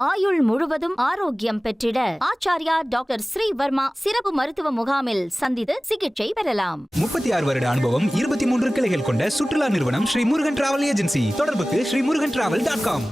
ஆயுள் முழுவதும் ஆரோக்கியம் பெற்றிட ஆச்சாரியா டாக்டர் ஸ்ரீவர்மா சிறப்பு மருத்துவ முகாமில் சந்தித்து சிகிச்சை பெறலாம். 36 வருட அனுபவம், 23 கிளைகள் கொண்ட சுற்றுலா நிறுவனம் ஸ்ரீ முருகன் டிராவல் ஏஜென்சி. தொடர்புக்கு sreemurugantravel.com.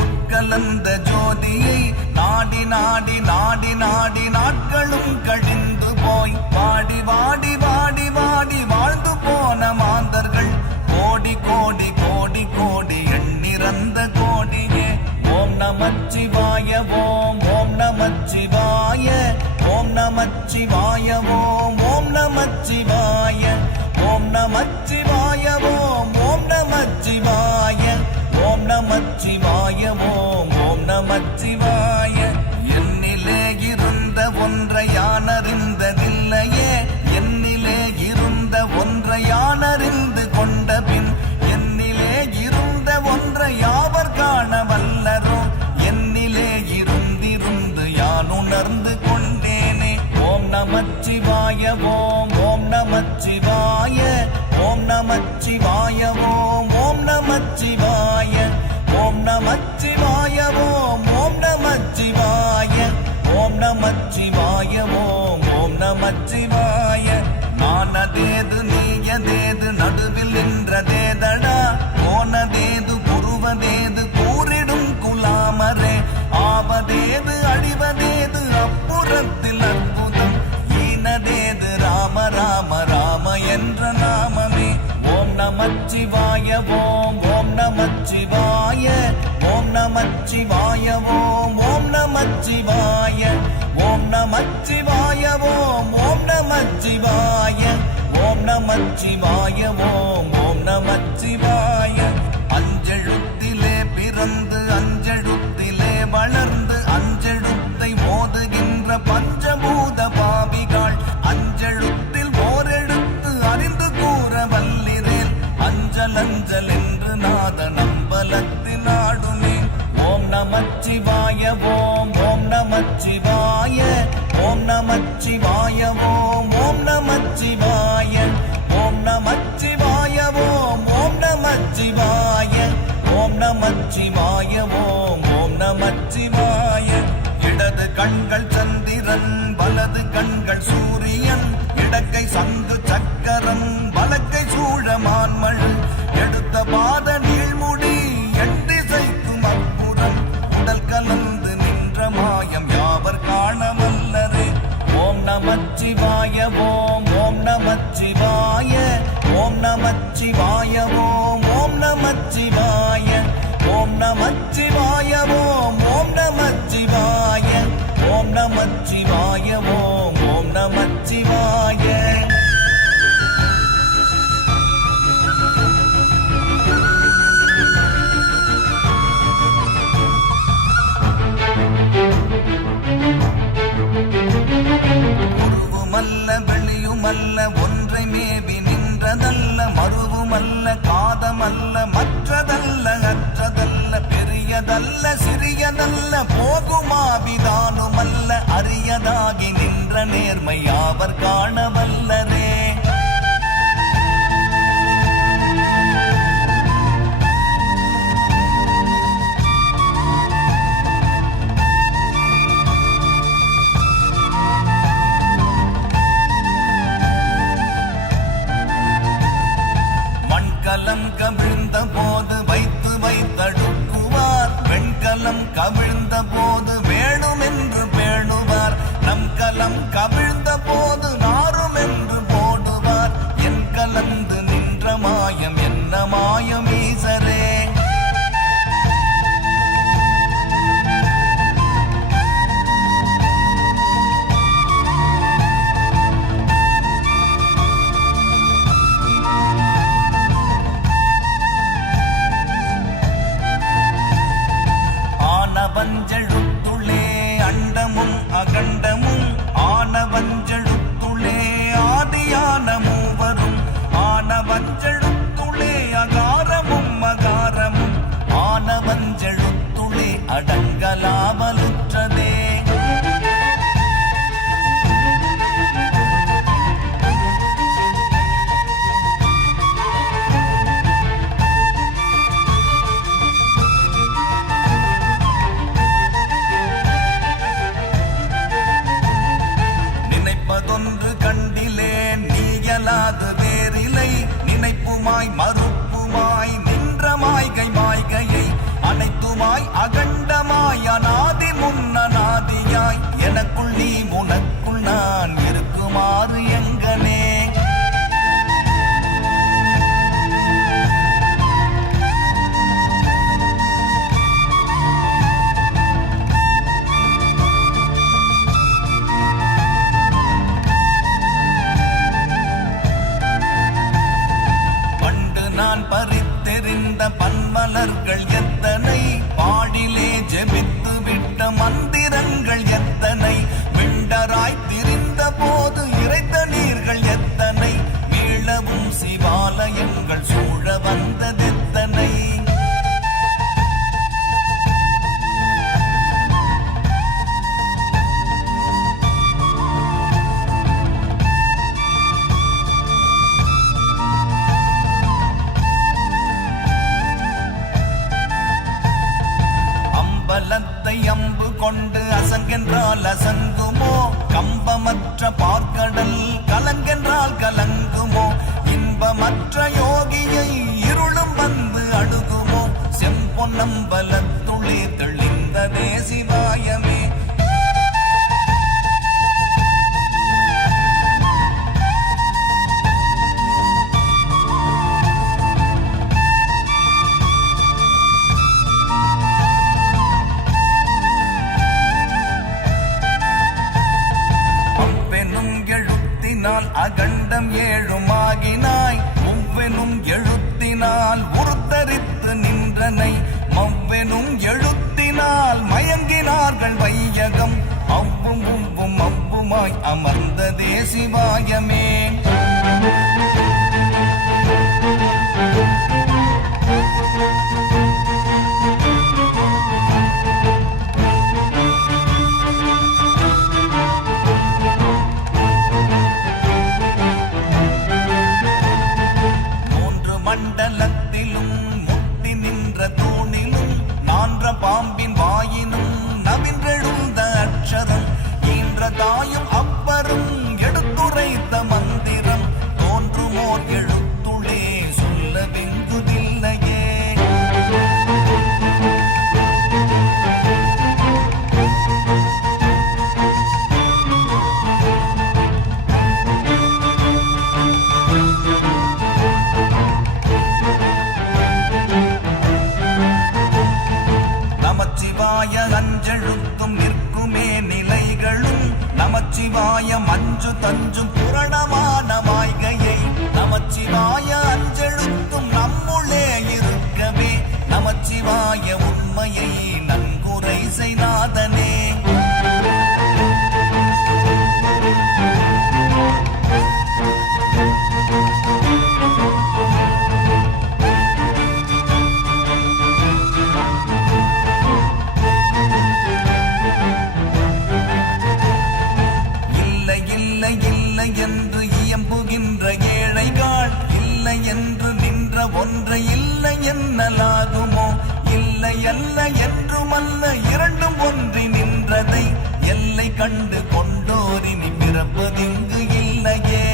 உட்கலந்த ஜோதியை நாடி நாடி நாடி நாடி நாட்களும் கழிந்து போய் வாடி வாடி வாடி வாடி வாழ்ந்து போன மாந்தர்கள் கோடி கோடி கோடி கோடி எண்ணிறந்த கோடியே. ஓம் நமச்சிவாய ஓம் ஓம் நமச்சிவாய ஓம் நமச்சிவாய ஓம் ஓம் நமச்சிவாய ஓம் நமச்சிவாய ஓம் ஓம் நமச்சிவாய ஓம் நமச்சிவாய ஓம் ஓம் நமச்சிவாய. என்னிலே இருந்த ஒன்றை யானறிந்ததில்லையே, என்னிலே இருந்த ஒன்றை யானறிந்து கொண்ட பின் என்னிலே இருந்த ஒன்றை யாவர் காண வல்லரோ, என்னிலே இருந்திருந்து யான் உணர்ந்து கொண்டேனே. ஓம் நமச்சிவாய ஓம் ஓம் நமச்சிவாய ஓம் நமச்சிவாய ஓம் ஓம் நமச்சிவாய ஓம் நமச்சிவாய ஓம் ஓம் நமச்சிவாய ஓம் நமச்சிவாய ஓம் ஓம் நமச்சிவாய. நானதேது நீயதேது நடுவில் நின்றதேதடா, போனதேது புருவதேது கூறிடும் குலாமரே, ஆவதேது அழிவதேது அப்புறத்தில் அற்புதம், ஈனதேது ராம ராம ராம என்ற நாமமே. ஓம் நமச்சிவாய ஓம் ஓம் நமச்சிவாய ஓம் நமச்சிவாய ஓம் ஓம் நமச்சிவாய ஓம் நமச்சிவாய ஓம் ஓம் நமச்சிவாய ஓம் நமச்சிவாய ஓம் ஓம் நமச்சிவாய. அஞ்செழுத்திலே பிறந்து அஞ்செழுத்திலே வளர்ந்து அஞ்செழுத்தை ஓதுகின்ற பஞ்சபூத பாவிகள் அஞ்செழுத்தில் ஓரெழுத்து அறிந்து கூற வல்லிரேல், அஞ்சல் அஞ்சல் என்று நாத நம்பலத்தில் ஆடுமே. ஓம் நமச்சிவாய ஓம் ஓம் நமச்சிவாய ஓம் நமச்சிவாய ஓம் ஓம் நமச்சிவாய ஓம் நமச்சிவாய ஓம் ஓம் நமச்சிவாய ஓம் நமச்சிவாய ஓம் ஓம் நமச்சிவாய. இடது கண்கள் சந்திரன், வலது கண்கள் சூரியன், இடக்கை சங்கு சக்கரம், வலக்கை சூழமான்மழ், எடுத்த பாத நீழ்முடி எண்டிசைக்கும் அப்புறம், உடல் கலந்து நின்ற மாயம் யாவர் காணவல்லரே. ஓம் நமச்சிவாய ஓம் ஓம் நமச்சிவாய ஓம் நமச்சிவாய ஓம் ஓம் நமச்சிவாய ஓம் நமச்சிவாய ஓம் ஓம் நமச்சிவாய ஓம் நமச்சிவாய ஓம் ஓம் நமச்சிவாய. உருவுமல்ல வெளியுமல்ல ஒன்றை மேவி நின்றதல்ல, மருவுமல்ல காதமல்ல மற்றதல்ல அற்றதல்ல, பெரியதல்ல சிறியதல்ல போகுமாவிதானுமல்ல, அரியதாகி நின்ற நேர்மை யாவர் காணவல்லரே. மண்கலம் கவிழ்ந்த போது வைத்து வைத்தடுக்குவார், வெண்கலம் கவிழ்ந்த போது வேணும் என்று பேணுவார், நம் கலம் கவிழ்ந்த போது நாரும் என்று நீங்கலாமலுற்றதே. நினைப்பதொன்று கண்டிலேன் நீயலாது வேறிலை. நினைப்புமாய் மறுப்புமாய் நின்ற மாய்கை மாய்கையை அனைத்துமாய் அகண்டமாய் அநாதி முன்னநாதியாய் எனக்குள் நீ உனக்குள் நான் இருக்குமாறு எங்கனே. நான் பறித்தெறிந்த பன்மலர்கள் எத்தனை, பாடிலே ஜெபித்து விட்ட மந்திரங்கள் எத்தனை, விண்டராய் திரிந்த போது இறைத்த நீர்கள் எத்தனை, மீளவும் சிவாலயங்கள் சூழ வந்ததெத்தனை. பலத்தை அம்பு கொண்டு அசங்கென்றால் அசங்குமோ, கம்பமற்ற பார்க்கடல் கலங்கென்றால் கலங்குமோ, இன்பமற்ற யோகியை இருளும் வந்து அணுகுமோ, செம்பொன்னம்பலத்துளே தெளிந்ததே சிவாயமே. அகண்டம் ஏழுமாகினாய் முவ்வெனும் எழுத்தினால் உருத்தரித்து நின்றனை, மவ்வெனும் எழுத்தினால் மயங்கினார்கள் வையகம், அவ்வும் உவ்வும் அவ்வுமாய் அமர்ந்ததே சிவாயமே. மண்டலத்திலும் முட்டி நின்ற தூணிலும் நான்ற பாம்பின் வாயினும் நவின்றெழுந்த அக்ஷரம், ஈன்ற தாயும் அப்பரும் எடுத்துரைத்த மந்திரம், தோன்றுமோர் எழுத்துளே சொல்ல வெங்குதில்லையே. நமச்சிவாய அஞ்செழுத்தும் நிற்குமே நிலைகளும், நமச்சிவாய மஞ்சு தஞ்சும் புரணமான மாய்கையை, நமச்சிவாய அஞ்செழுத்தும் நம்முள்ளே இருக்கவே, நமச்சிவாய உண்மையை நன்குரை செய்நாதனே. என்று இயம்புகின்ற ஏழைகள், இல்லை என்று நின்ற ஒன்றை இல்லை என்னலாகுமோ, இல்லை அல்ல என்றுமல்ல இரண்டும் ஒன்றி நின்றதை, எல்லை கண்டு கொண்டோரினி பிறப்பதிங்கு இல்லையே.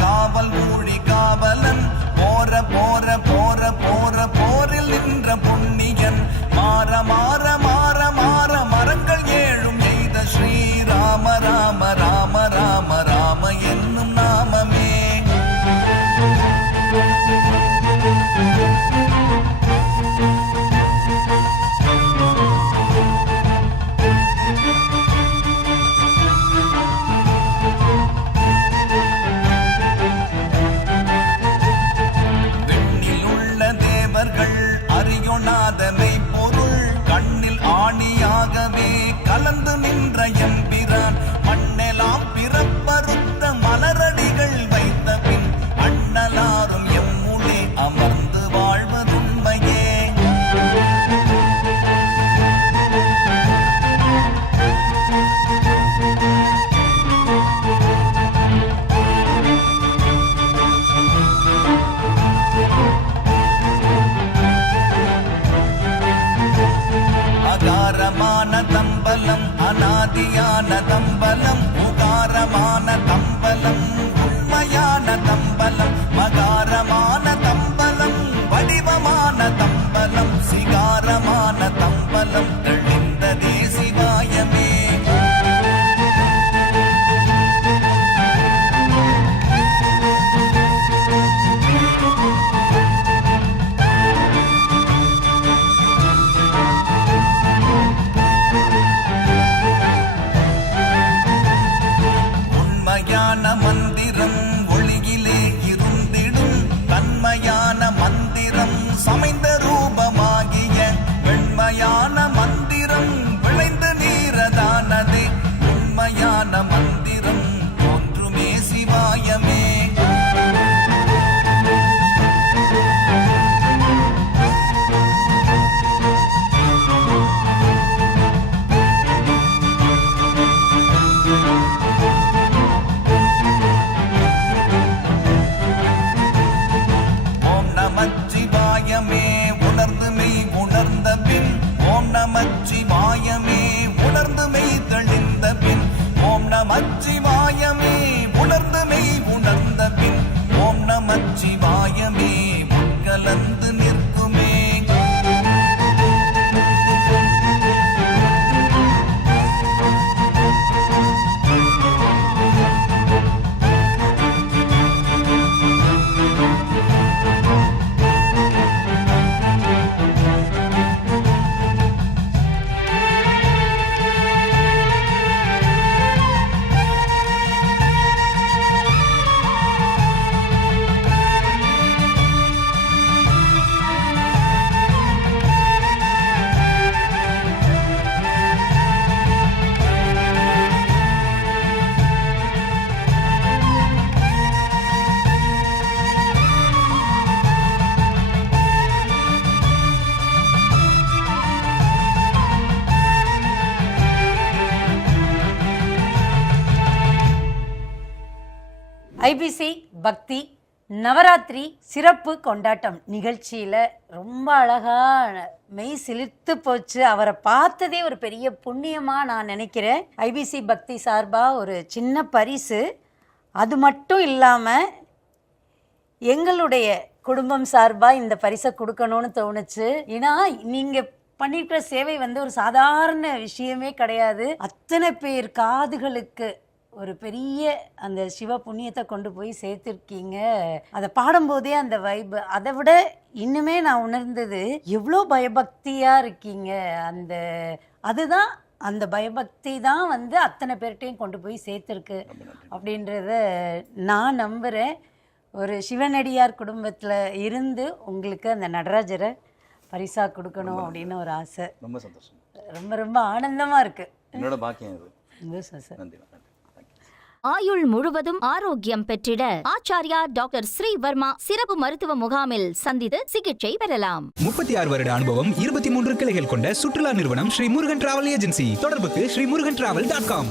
காவல் ஊழி காவலன் போற போற போற போற போரில் நின்ற புண்ணியன், மாற மாற மாற மாற மரங்கள் ஏழும் எய்த ஸ்ரீராம ராம ராம ராம ராம என்னும் நாமமே. தம்பலம் அநாதியான தம்பலம் உகாரமான தம்பலம் உண்மையான தம்பலம் மகாரமான தம்பலம் வடிவமான தம்பலம் சிகாரமான தம்பலம் தெளிந்ததே சிவாயமே. உண்மையான மந்திரம் ஒளியிலே இருந்திடும் தன்மையான மந்திரம் சமைந்த ரூபமாகிய வெண்மையான மந்திரம் விளைந்து நீரதானதே உண்மையான மந்திரம் ஒன்றுமே சிவாயமே. ஓம் நமச்சிவாயமே உணர்ந்து மெய் உணர்ந்த பின் ஓம் நமச்சிவாயமே உணர்ந்து மெய் தெளிந்த பின் ஓம் நமச்சிவாயமே உணர்ந்து மெய் உணர்ந்த பின் ஓம் நமச்சிவாயமே உட்கலந்து நிற்குமே. ஐபிசி பக்தி நவராத்திரி சிறப்பு கொண்டாட்டம் நிகழ்ச்சியில் ரொம்ப அழகாக மெய் சிலிர்த்து போச்சு. அவரை பார்த்ததே ஒரு பெரிய புண்ணியமாக நான் நினைக்கிறேன். ஐபிசி பக்தி சார்பாக ஒரு சின்ன பரிசு, அது மட்டும் இல்லாமல் எங்களுடைய குடும்பம் சார்பாக இந்த பரிசை கொடுக்கணும்னு தோணுச்சு. ஏன்னா நீங்கள் பண்ணியிருக்கிற சேவை ஒரு சாதாரண விஷயமே கிடையாது. அத்தனை பேர் காதுகளுக்கு ஒரு பெரிய அந்த சிவ புண்ணியத்தை கொண்டு போய் சேர்த்துருக்கீங்க. அதை பாடும்போதே அந்த வைப், அதை விட இன்னுமே நான் உணர்ந்தது எவ்வளோ பயபக்தியாக இருக்கீங்க. அதுதான் அந்த பயபக்தி தான் அத்தனை பேர்கிட்டையும் கொண்டு போய் சேர்த்துருக்கு அப்படின்றத நான் நம்புகிறேன். ஒரு சிவனடியார் குடும்பத்தில் இருந்து உங்களுக்கு அந்த நடராஜரை பரிசாக கொடுக்கணும் அப்படின்னு ஒரு ஆசை. ரொம்ப சந்தோஷம், ரொம்ப ரொம்ப ஆனந்தமாக இருக்குது. என்னோட பாக்கியம் இது. சந்தோஷம் சார். நன்றி. ஆயுள் முழுவதும் ஆரோக்கியம் பெற்றிட ஆச்சாரியா டாக்டர் ஸ்ரீவர்மா சிறப்பு மருத்துவ முகாமில் சந்தித்து சிகிச்சை பெறலாம். 36 வருட அனுபவம், 23 கிளைகள் கொண்ட சுற்றுலா நிறுவனம் ஸ்ரீ முருகன் டிராவல் ஏஜென்சி. தொடர்புக்கு ஸ்ரீமுருகன்டிராவல்.com.